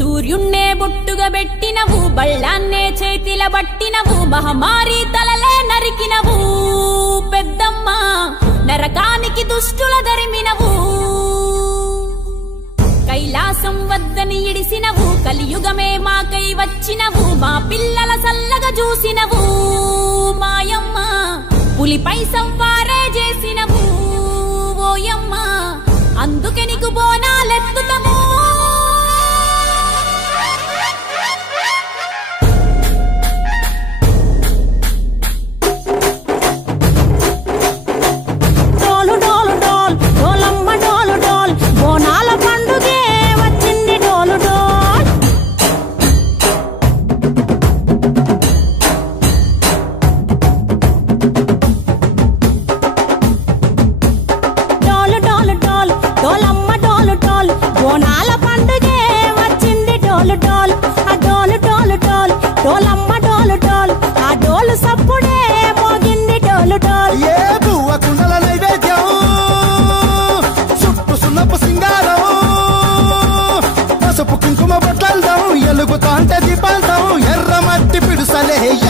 సూర్యున్నే బొట్టుగా పెట్టినవు, బళ్ళాన్నే చేతిల బట్టినవు, మహమారి తలలే నరికినవు పెద్దమ్మ, నరకానికి దుష్టుల దరిమినవు. కైలాసం వద్దని ఇడిసినవు, కలియుగమే మాకై వచ్చినవు, మా పిల్లల సల్లగా చూసినవు మాయమ్మ, పులిపై సంవారే చేసినవు ఓయమ్మ, అందుకే నీకు బోనాలెత్తుతము.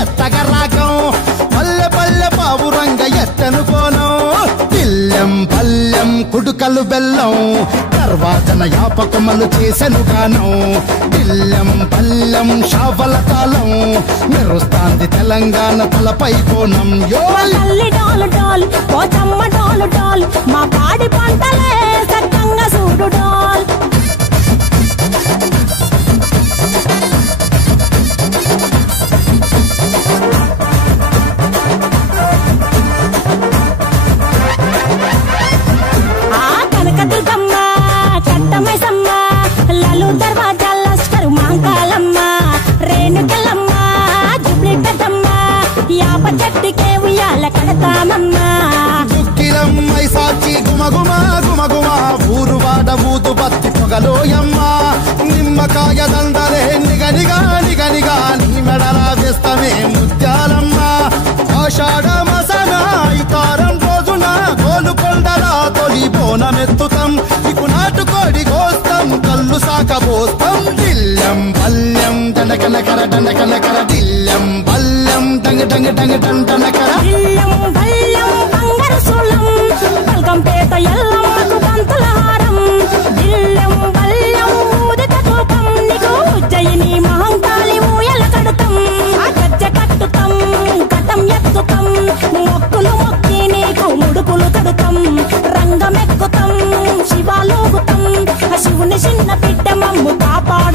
ఎత్తగరాకం పల్లె పల్లె పావురంగ ఎత్తను కోనం, పిల్లెం పల్లెం కుడుకలు బెల్లం, తర్వాతన యాపకమలు చేసెను గానం, పిల్లెం పల్లెం షావల కాలం, మెరుస్తాంది తెలంగాణ తలపై కోణం. మా పాడి పంటలే సక్కంగా చూడు డాల్. చుక్కిలమ్మై సాచి గుమగుమ గుమగుమ, ఊరు వాడ ఊదు బత్తి పొగలోయమ్మ, నిమ్మకాయ దండలే నిగనిగా నిగనిగా, నీ మెడలా వేస్తమే ముత్యాలమ్మ. ఆషాఢ మసన ఇతారం రోజున గోలుకొండల తొలి బోనమెత్తుతాం, ఇకు నాటుకోడి కోస్తాం, కళ్ళు సాకబోస్తాం, దిల్లెం పల్లెం దండకనకర దండకనకర, దిల్లెం పల్లెం డంగ డంగ డంగ డండనకర. పల్కంపేట ఎల్లమ్మకు పంతుల హారం, దిల్లెం బల్లెం ఊదిత ధూపం, నీకు ఉజ్జయిని మహంకాళి ఊయల కడతాం, గజ్జ కట్టుతాం, కటం ఎత్తుతాం, మొక్కులు మొక్కి నీకు ముడుపులు కడుతాం, రంగమెక్కుతాం, శివాలోగుతాం, శివుని చిన్న బిడ్డ మమ్ము కాపాడు.